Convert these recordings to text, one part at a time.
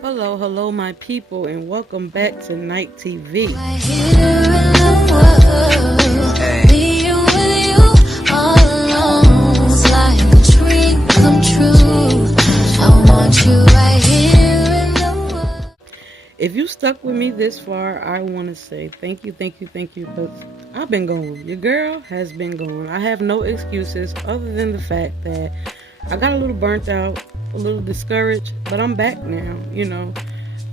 Hello, my people, and welcome back to Night TV. If you stuck with me this far, I want to say thank you, because I've been going. Your girl has been going. I have no excuses other than the fact that I got a little burnt out, a little discouraged, but I'm back now.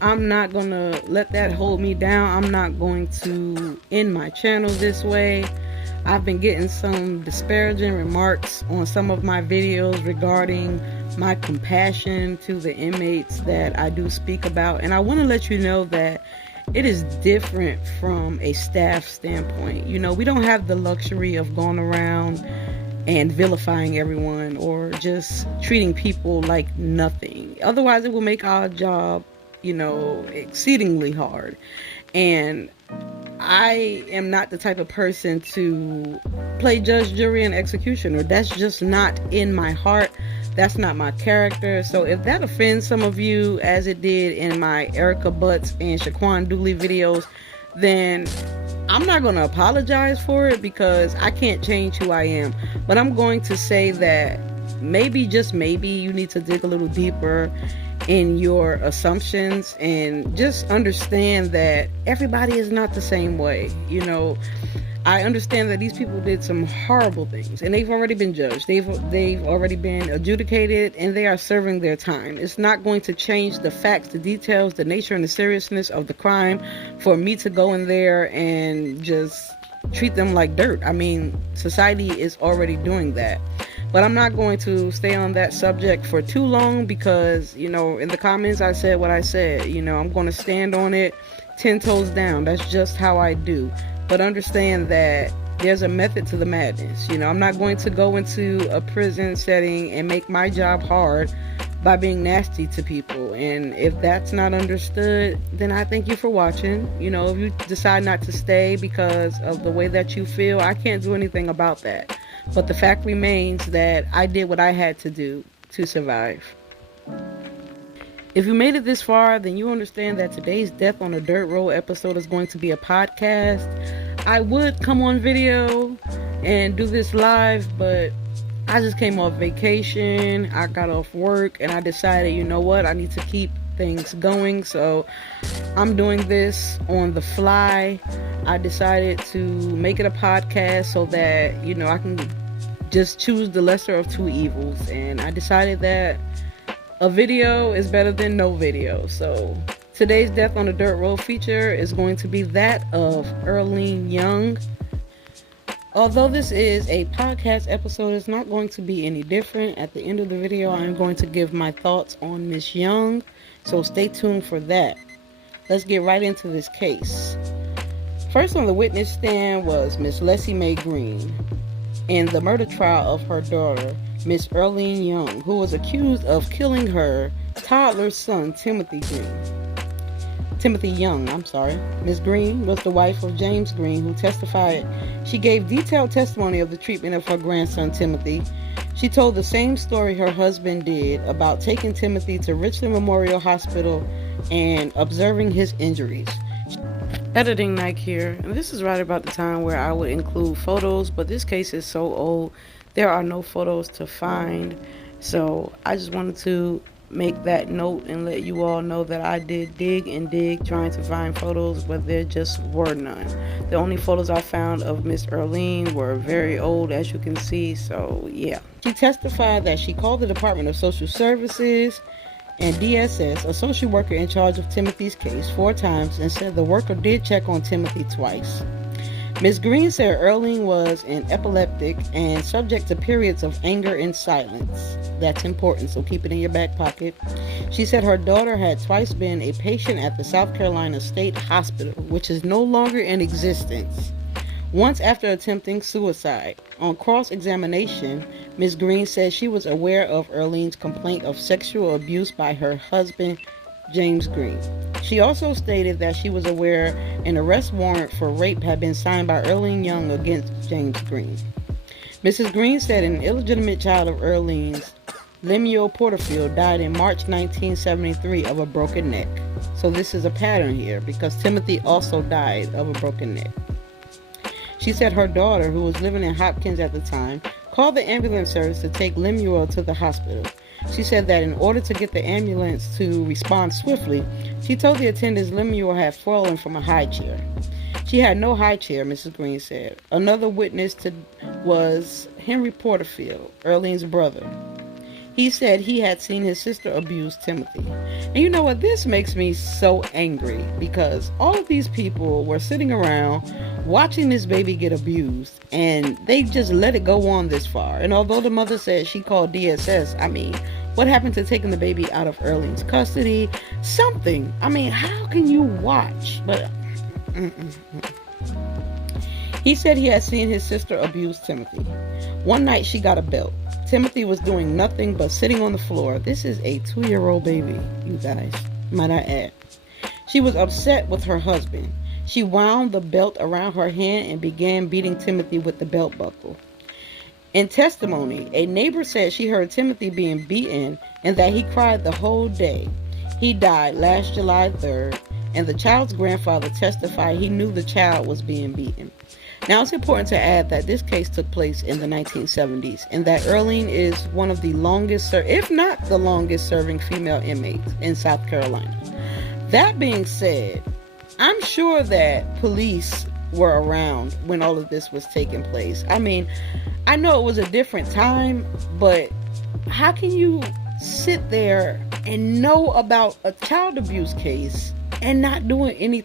I'm not going to let that hold me down. I'm not going to end my channel this way. I've been getting some disparaging remarks on some of my videos regarding my compassion to the inmates that I do speak about. And I want to let you know that it is different from a staff standpoint. We don't have the luxury of going around and vilifying everyone or just treating people like nothing. Otherwise, it will make our job, exceedingly hard. And I am not the type of person to play judge, jury, and executioner. That's just not in my heart. That's not my character. So if that offends some of you, as it did in my Erica Butts and Shaquan Dooley videos, then I'm not going to apologize for it because I can't change who I am. But I'm going to say that maybe, just maybe, you need to dig a little deeper in your assumptions and just understand that everybody is not the same way. I understand that these people did some horrible things and they've already been judged. They've already been adjudicated and they are serving their time. It's not going to change the facts, the details, the nature and the seriousness of the crime for me to go in there and just treat them like dirt. I mean, society is already doing that. But I'm not going to stay on that subject for too long because, in the comments I said what I said. I'm going to stand on it 10 toes down. That's just how I do. But understand that there's a method to the madness. I'm not going to go into a prison setting and make my job hard by being nasty to people. And if that's not understood, then I thank you for watching. If you decide not to stay because of the way that you feel, I can't do anything about that. But the fact remains that I did what I had to do to survive. If you made it this far, then you understand that today's Death on a Dirt Road episode is going to be a podcast. I would come on video and do this live, but I just came off vacation. I got off work and I decided, you know what, I need to keep things going. So I'm doing this on the fly. I decided to make it a podcast so that, I can just choose the lesser of two evils. And I decided that a video is better than no video. So today's Death on the Dirt Road feature is going to be that of Erleen Young. Although this is a podcast episode, it's not going to be any different. At the end of the video, I'm going to give my thoughts on Miss Young. So stay tuned for that. Let's get right into this case. First on the witness stand was Miss Leslie Mae Green in the murder trial of her daughter, Miss Erleen Young, who was accused of killing her toddler son, Timothy Young. Miss Green was the wife of James Green, who testified. She gave detailed testimony of the treatment of her grandson, Timothy. She told the same story her husband did about taking Timothy to Richland Memorial Hospital and observing his injuries. Editing Nike here, and this is right about the time where I would include photos, but this case is so old, there are no photos to find. So I just wanted to make that note and let you all know that I did dig trying to find photos, but there just were none. The only photos I found of Miss Erleen were very old, as you can see. So yeah, she testified that she called the Department of Social Services and DSS, a social worker in charge of Timothy's case, 4 times, and said the worker did check on Timothy twice. Ms. Green said Erleen was an epileptic and subject to periods of anger and silence. That's important, so keep it in your back pocket. She said her daughter had twice been a patient at the South Carolina State Hospital, which is no longer in existence, once after attempting suicide. On cross-examination, Ms. Green said she was aware of Erleen's complaint of sexual abuse by her husband, James Green. She also stated that she was aware an arrest warrant for rape had been signed by Erleen Young against James Green. Mrs. Green said an illegitimate child of Erleen's Lemuel Porterfield died in March 1973 of a broken neck. So this is a pattern here because Timothy also died of a broken neck. She said her daughter, who was living in Hopkins at the time, called the ambulance service to take Lemuel to the hospital. She said that in order to get the ambulance to respond swiftly, she told the attendants Lemuel had fallen from a high chair. She had no high chair, Mrs. Green said. Another witness was Henry Porterfield, Erleen's brother. He said he had seen his sister abuse Timothy. And you know what? This makes me so angry because all of these people were sitting around watching this baby get abused and they just let it go on this far. And although the mother said she called DSS, I mean, what happened to taking the baby out of Erleen's custody? Something. I mean, how can you watch? But he said he had seen his sister abuse Timothy. One night she got a belt. Timothy was doing nothing but sitting on the floor. This is a 2-year-old baby, you guys, might I add. She was upset with her husband. She wound the belt around her hand and began beating Timothy with the belt buckle. In testimony, a neighbor said she heard Timothy being beaten and that he cried the whole day. He died last July 3rd, and the child's grandfather testified he knew the child was being beaten. Now, it's important to add that this case took place in the 1970s and that Erleen is one of the longest, if not the longest serving female inmates in South Carolina. That being said, I'm sure that police were around when all of this was taking place. I mean, I know it was a different time, but how can you sit there and know about a child abuse case and not doing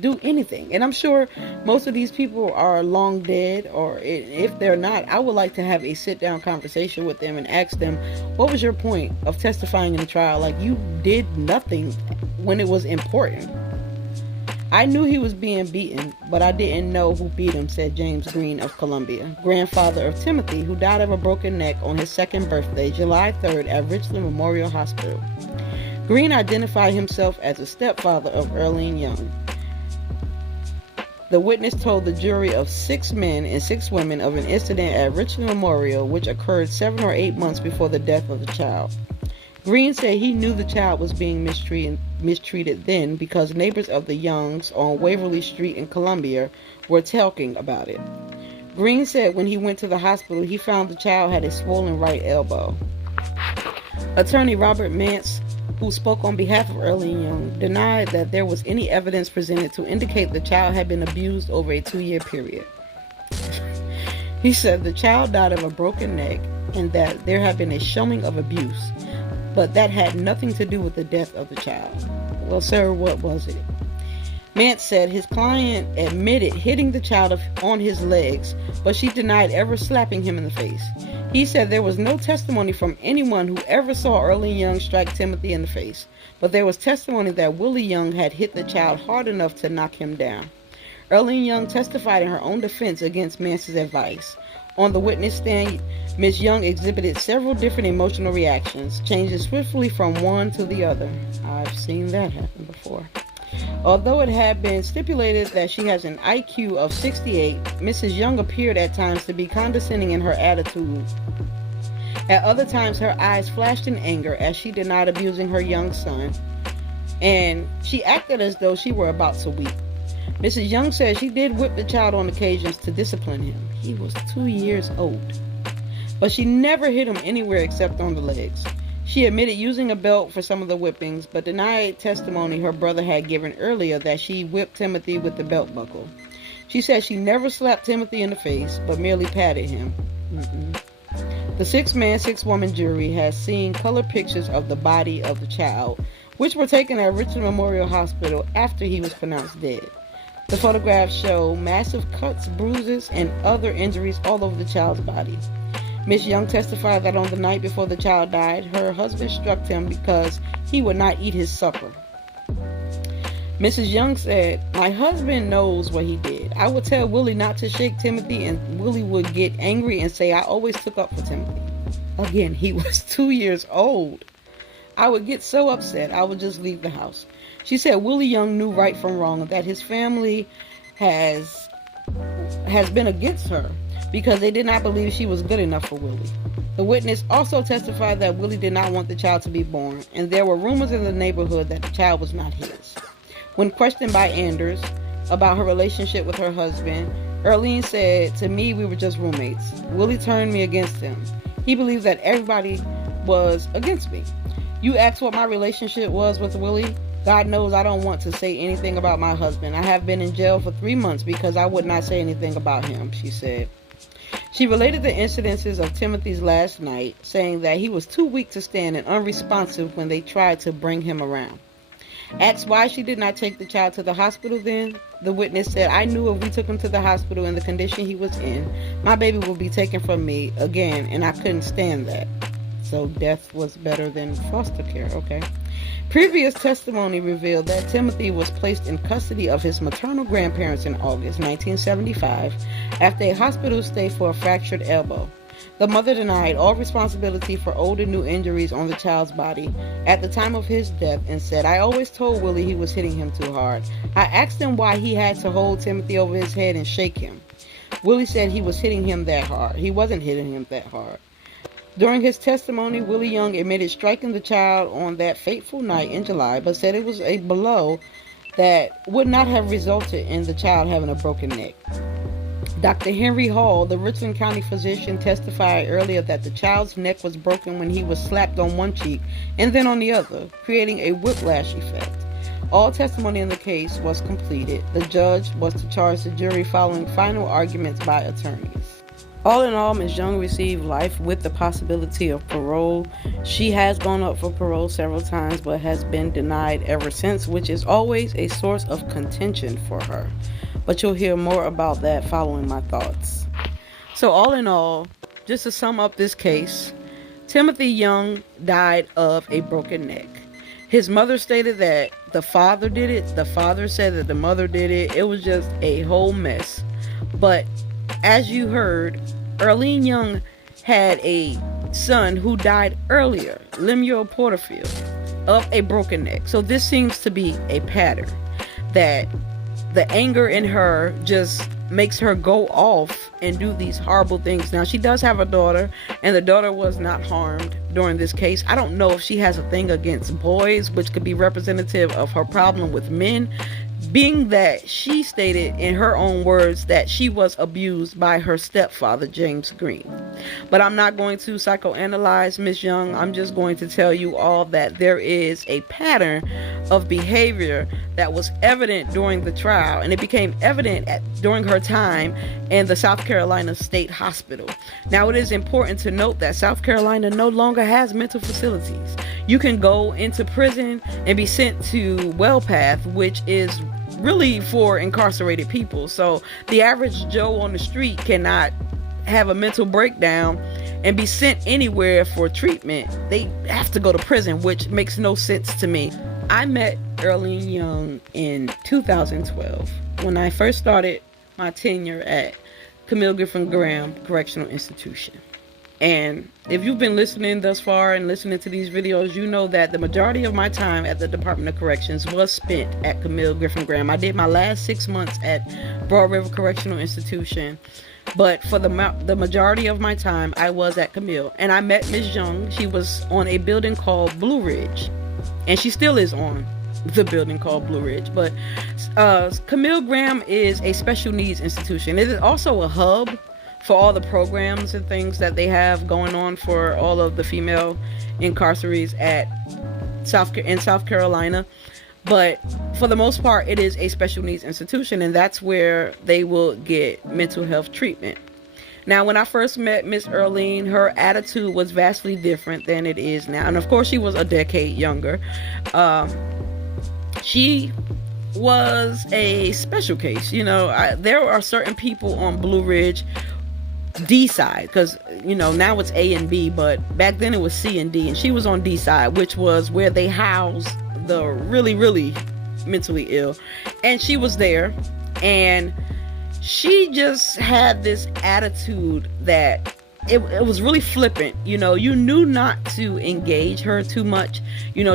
do anything? And I'm sure most of these people are long dead, or if they're not, I would like to have a sit-down conversation with them and ask them, what was your point of testifying in the trial? Like, you did nothing when it was important. I knew he was being beaten, but I didn't know who beat him, said James Green of Columbia, grandfather of Timothy, who died of a broken neck on his second birthday, July 3rd, at Richland Memorial Hospital. Green identified himself as a stepfather of Erleen Young. The witness told the jury of 6 men and 6 women of an incident at Richland Memorial which occurred 7 or 8 months before the death of the child. Green said he knew the child was being mistreated then because neighbors of the Youngs on Waverly Street in Columbia were talking about it. Green said when he went to the hospital, he found the child had a swollen right elbow. Attorney Robert Mance, who spoke on behalf of Erleen Young, denied that there was any evidence presented to indicate the child had been abused over a 2-year period. He said the child died of a broken neck and that there had been a showing of abuse, but that had nothing to do with the death of the child. Well, sir, what was it? Mance said his client admitted hitting the child on his legs, but she denied ever slapping him in the face. He said there was no testimony from anyone who ever saw Erleen Young strike Timothy in the face, but there was testimony that Willie Young had hit the child hard enough to knock him down. Erleen Young testified in her own defense against Mance's advice. On the witness stand, Ms. Young exhibited several different emotional reactions, changing swiftly from one to the other. I've seen that happen before. Although it had been stipulated that she has an IQ of 68, Mrs. Young appeared at times to be condescending in her attitude. At other times, her eyes flashed in anger as she denied abusing her young son, and she acted as though she were about to weep. Mrs. Young said she did whip the child on occasions to discipline him. He was 2 years old. But she never hit him anywhere except on the legs. She admitted using a belt for some of the whippings, but denied testimony her brother had given earlier that she whipped Timothy with the belt buckle. She said she never slapped Timothy in the face, but merely patted him. The 6-man, 6-woman jury has seen color pictures of the body of the child, which were taken at Richland Memorial Hospital after he was pronounced dead. The photographs show massive cuts, bruises, and other injuries all over the child's body. Ms. Young testified that on the night before the child died, her husband struck him because he would not eat his supper. Mrs. Young said, "My husband knows what he did. I would tell Willie not to shake Timothy, and Willie would get angry and say I always took up for Timothy." Again, he was 2 years old. "I would get so upset, I would just leave the house." She said Willie Young knew right from wrong and that his family has been against her because they did not believe she was good enough for Willie. The witness also testified that Willie did not want the child to be born, and there were rumors in the neighborhood that the child was not his. When questioned by Anders about her relationship with her husband, Erleen said, "To me, we were just roommates. Willie turned me against him. He believed that everybody was against me. You asked what my relationship was with Willie? God knows I don't want to say anything about my husband. I have been in jail for 3 months because I would not say anything about him," she said. She related the incidences of Timothy's last night, saying that he was too weak to stand and unresponsive when they tried to bring him around. Asked why she did not take the child to the hospital then, the witness said, "I knew if we took him to the hospital in the condition he was in, my baby would be taken from me again, and I couldn't stand that. So death was better than foster care, okay." Previous testimony revealed that Timothy was placed in custody of his maternal grandparents in August 1975 after a hospital stay for a fractured elbow. The mother denied all responsibility for old and new injuries on the child's body at the time of his death and said, "I always told Willie he was hitting him too hard. I asked him why he had to hold Timothy over his head and shake him. Willie said he was hitting him that hard. He wasn't hitting him that hard." During his testimony, Willie Young admitted striking the child on that fateful night in July, but said it was a blow that would not have resulted in the child having a broken neck. Dr. Henry Hall, the Richland County physician, testified earlier that the child's neck was broken when he was slapped on one cheek and then on the other, creating a whiplash effect. All testimony in the case was completed. The judge was to charge the jury following final arguments by attorneys. All in all, Ms. Young received life with the possibility of parole. She has gone up for parole several times but has been denied ever since, which is always a source of contention for her. But you'll hear more about that following my thoughts. So all in all, just to sum up this case, Timothy Young died of a broken neck. His mother stated that the father did it. The father said that the mother did it. It was just a whole mess. But as you heard, Erleen Young had a son who died earlier, Lemuel Porterfield, of a broken neck. So this seems to be a pattern, that the anger in her just makes her go off and do these horrible things. Now, she does have a daughter, and the daughter was not harmed during this case. I don't know if she has a thing against boys, which could be representative of her problem with men, being that she stated in her own words that she was abused by her stepfather, James Green. But I'm not going to psychoanalyze Miss Young. I'm just going to tell you all that there is a pattern of behavior that was evident during the trial, and it became evident during her time in the South Carolina State Hospital. Now, it is important to note that South Carolina no longer has mental facilities. You can go into prison and be sent to WellPath, which is really for incarcerated people. So the average Joe on the street cannot have a mental breakdown and be sent anywhere for treatment. They have to go to prison, which makes no sense to me. I met Erleen Young in 2012 when I first started my tenure at Camille Griffin Graham Correctional Institution. And if you've been listening thus far and listening to these videos, you know that the majority of my time at the Department of Corrections was spent at Camille Griffin Graham. I did my last 6 months at Broad River Correctional Institution, but for the majority of my time, I was at Camille. And I met Ms. Young. She was on a building called Blue Ridge, and she still is on the building called Blue Ridge. But Camille Graham is a special needs institution. It is also a hub for all the programs and things that they have going on for all of the female incarcerees in South Carolina. But for the most part, it is a special needs institution, and that's where they will get mental health treatment. Now, when I first met Miss Erleen, her attitude was vastly different than it is now. And of course, she was a decade younger. She was a special case. You know, there are certain people on Blue Ridge D side, because now it's A and B, but back then it was C and D, and she was on D side, which was where they housed the really, really mentally ill. And she was there, and she just had this attitude that it was really flippant. You knew not to engage her too much.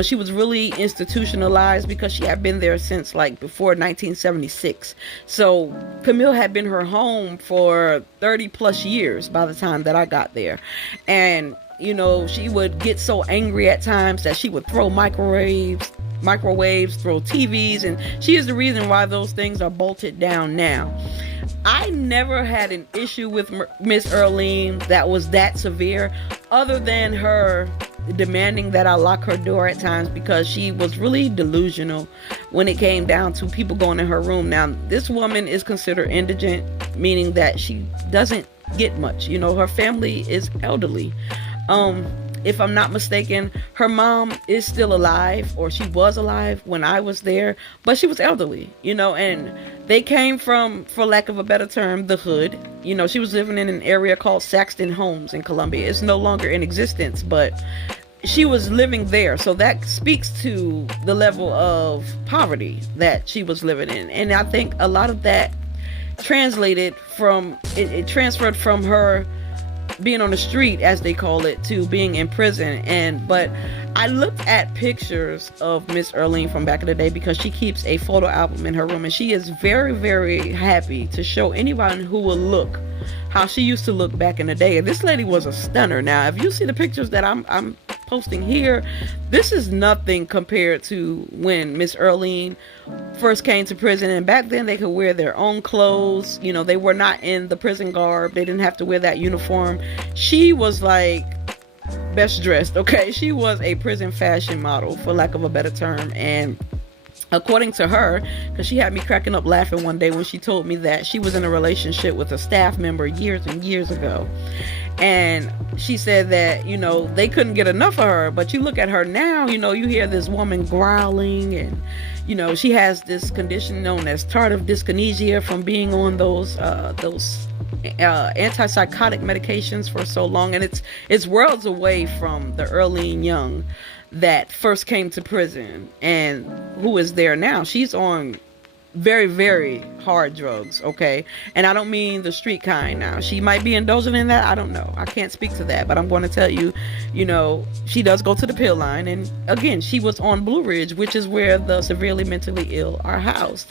She was really institutionalized because she had been there since like before 1976. So Camille had been her home for 30 plus years by the time that I got there. And she would get so angry at times that she would throw microwaves, throw TVs, and she is the reason why those things are bolted down now. I never had an issue with Miss Erleen that was that severe, other than her demanding that I lock her door at times because she was really delusional when it came down to people going in her room. Now, this woman is considered indigent, meaning that she doesn't get much. Her family is elderly. If I'm not mistaken, her mom is still alive, or she was alive when I was there, but she was elderly, and they came from, for lack of a better term, the hood. She was living in an area called Saxton Homes in Columbia. It's no longer in existence, but she was living there. So that speaks to the level of poverty that she was living in. And I think a lot of that transferred from her being on the street, as they call it, to being in prison. But I looked at pictures of Miss Erleen from back in the day because she keeps a photo album in her room, and she is very, very happy to show anyone who will look how she used to look back in the day. And this lady was a stunner. Now, if you see the pictures that I'm posting here, this is nothing compared to when Miss Erleen first came to prison. And back then they could wear their own clothes. They were not in the prison garb. They didn't have to wear that uniform. She was like best dressed. Okay, she was a prison fashion model, for lack of a better term. And according to her, because she had me cracking up laughing one day when she told me that she was in a relationship with a staff member years and years ago. And she said that, they couldn't get enough of her. But you look at her now, you hear this woman growling, and, she has this condition known as tardive dyskinesia from being on those antipsychotic medications for so long. And it's worlds away from the Erleen Young that first came to prison and who is there now. She's on very, very hard drugs, okay? And I don't mean the street kind now. She might be indulgent in that. I don't know. I can't speak to that. But I'm going to tell you, she does go to the pill line. And again, she was on Blue Ridge, which is where the severely mentally ill are housed.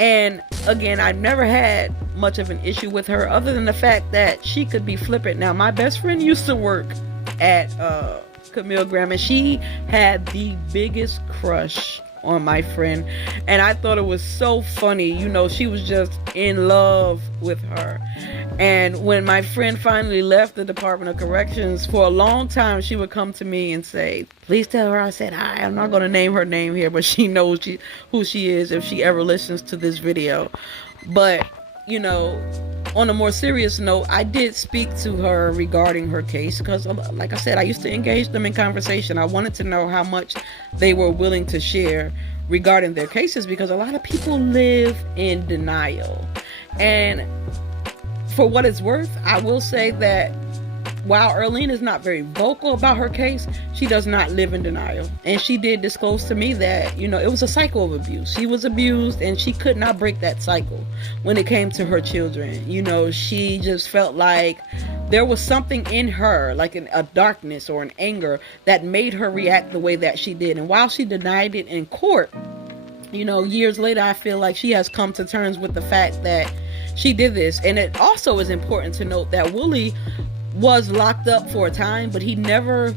And again, I never had much of an issue with her, other than the fact that she could be flippant. Now, my best friend used to work at Camille Graham, and she had the biggest crush on my friend, and I thought it was so funny. She was just in love with her. And when my friend finally left the Department of Corrections, for a long time she would come to me and say, please tell her I said hi. I'm not going to name her name here, but she knows who she is if she ever listens to this video. But on a more serious note, I did speak to her regarding her case because, like I said, I used to engage them in conversation. I wanted to know how much they were willing to share regarding their cases, because a lot of people live in denial. And for what it's worth, I will say that while Erleen is not very vocal about her case, she does not live in denial. And she did disclose to me that, it was a cycle of abuse. She was abused, and she could not break that cycle when it came to her children. She just felt like there was something in her, like a darkness or an anger, that made her react the way that she did. And while she denied it in court, years later, I feel like she has come to terms with the fact that she did this. And it also is important to note that Willie was locked up for a time, but he never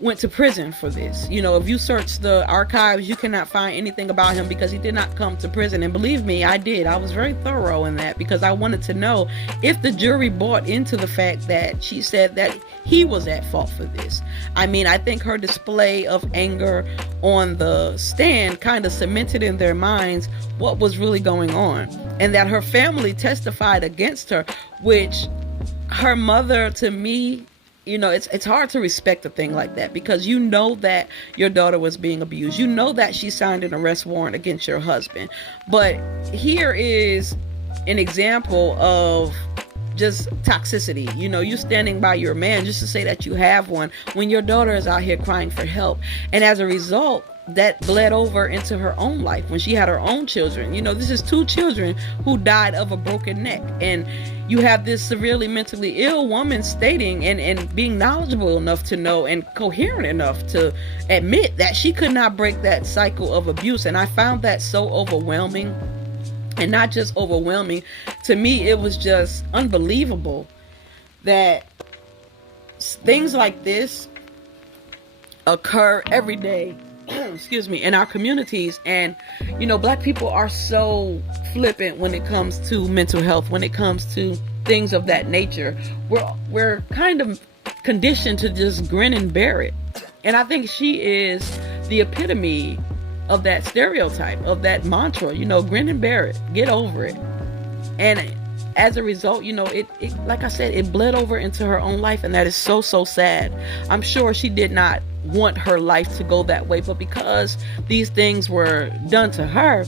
went to prison for this. If you search the archives, you cannot find anything about him because he did not come to prison. And believe me, I did. I was very thorough in that because I wanted to know if the jury bought into the fact that she said that he was at fault for this. I think her display of anger on the stand kind of cemented in their minds what was really going on, and that her family testified against her, which her mother, to me, it's hard to respect a thing like that, because that your daughter was being abused. That she signed an arrest warrant against your husband. But here is an example of just toxicity. You standing by your man just to say that you have one when your daughter is out here crying for help. And as a result, that bled over into her own life when she had her own children. This is 2 children who died of a broken neck, and you have this severely mentally ill woman stating and being knowledgeable enough to know and coherent enough to admit that she could not break that cycle of abuse. And I found that so overwhelming. And not just overwhelming, to me it was just unbelievable that things like this occur every day excuse me, in our communities. And Black people are so flippant when it comes to mental health, when it comes to things of that nature. We're kind of conditioned to just grin and bear it. And I think she is the epitome of that stereotype, of that mantra, grin and bear it, get over it. And as a result, it like I said, it bled over into her own life, and that is so sad. I'm sure she did not want her life to go that way, but because these things were done to her,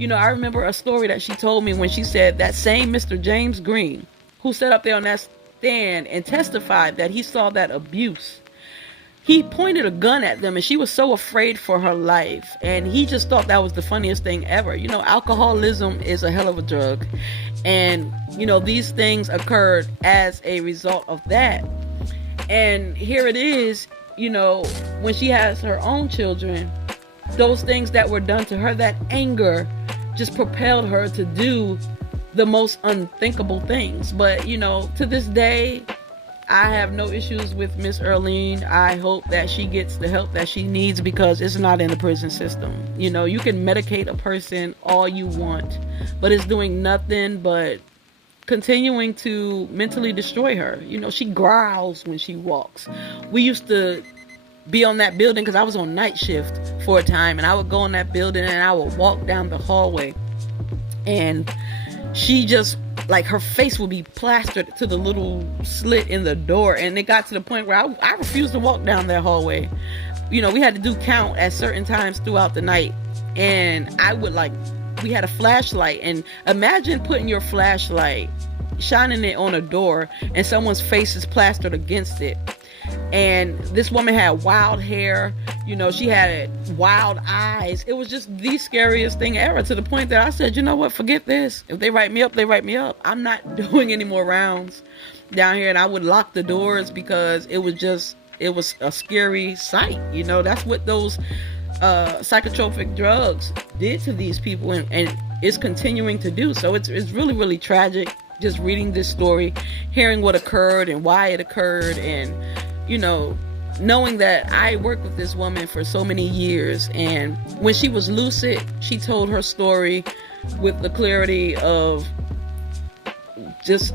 I remember a story that she told me when she said that same Mr. James Green, who sat up there on that stand and testified that he saw that abuse, he pointed a gun at them, and she was so afraid for her life. And he just thought that was the funniest thing ever. Alcoholism is a hell of a drug. And, these things occurred as a result of that. And here it is, when she has her own children, those things that were done to her, that anger just propelled her to do the most unthinkable things. But, to this day, I have no issues with Miss Erleen. I hope that she gets the help that she needs, because it's not in the prison system. You can medicate a person all you want, but it's doing nothing but continuing to mentally destroy her. She growls when she walks. We used to be on that building because I was on night shift for a time, and I would go in that building and I would walk down the hallway, and she just, like, her face would be plastered to the little slit in the door. And it got to the point where I refused to walk down that hallway. We had to do count at certain times throughout the night. And I would, we had a flashlight. And imagine putting your flashlight, shining it on a door, and someone's face is plastered against it. And this woman had wild hair, she had wild eyes. It was just the scariest thing ever, to the point that I said, what, forget this. If they write me up, they write me up. I'm not doing any more rounds down here. And I would lock the doors because it was a scary sight. That's what those psychotropic drugs did to these people, and is continuing to do. So it's really, really tragic just reading this story, hearing what occurred and why it occurred, and knowing that I worked with this woman for so many years, and when she was lucid, she told her story with the clarity of just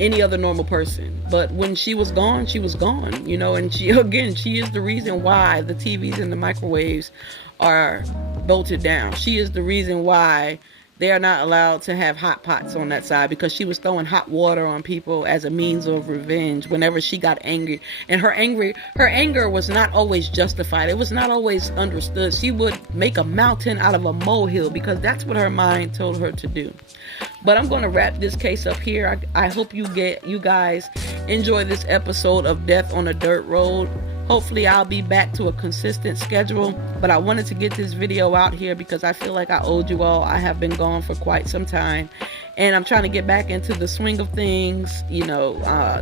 any other normal person. But when she was gone, and she is the reason why the TVs and the microwaves are bolted down. She is the reason why they are not allowed to have hot pots on that side, because she was throwing hot water on people as a means of revenge whenever she got angry. And her anger was not always justified. It was not always understood. She would make a mountain out of a molehill because that's what her mind told her to do. But I'm going to wrap this case up here. I hope you guys enjoy this episode of Death on a Dirt Road. Hopefully I'll be back to a consistent schedule, but I wanted to get this video out here because I feel like I owed you all. I have been gone for quite some time, and I'm trying to get back into the swing of things.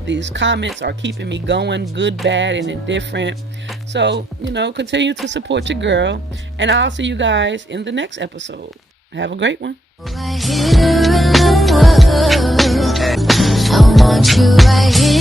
These comments are keeping me going, good, bad, and indifferent. So, continue to support your girl, and I'll see you guys in the next episode. Have a great one. Right here in the world. I want you right here.